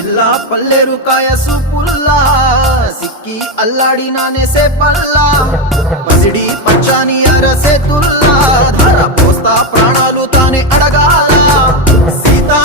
పిల్ల పల్లెరు కాయ సూపుల్లా సిక్కి అల్లాడి నానేసే పల్లా పసిడి పచ్చాని అరసే తుల్లా ధర పోస్తా ప్రాణాలు తానే అడగాల సీతా